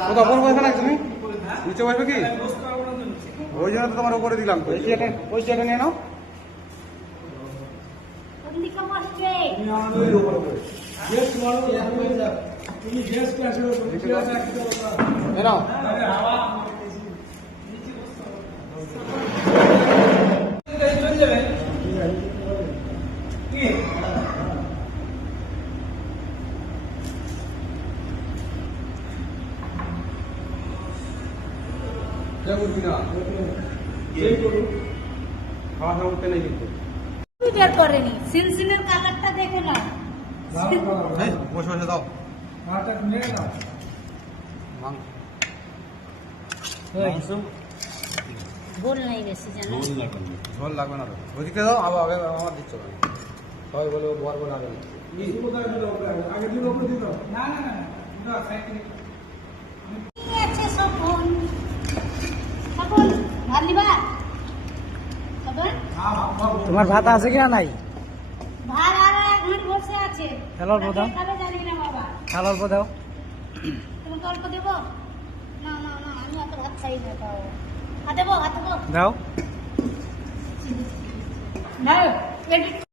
কোথাও বসবো এখানে তুমি নিচে বসবে কি ওই জন্য তো তোমার উপরে দিলাম তো ওই চেয়ারটা নিয়ে নাও নাও বের করেনি সিলসিলের কালারটা দেখে না বসে বসে দাও গোল নাই বেশি জানো ঝোল লাগবে না তো ওইদিকে দাও আবার আগে আমার দিচ্ছ সবাই বলে বর বলে আগে আছে সপন সপন ভালিবা সপন তোমার ভাত আছে কি না নাই ভাত আর এক মিনিট বসে আছে হ্যালো, দাও। খাবে জানি না বাবা খাল অল্প দাও তোমাকে অল্প দেবো না না না আমি এত ভাত খাই না তাও হাতে দেবো দাও না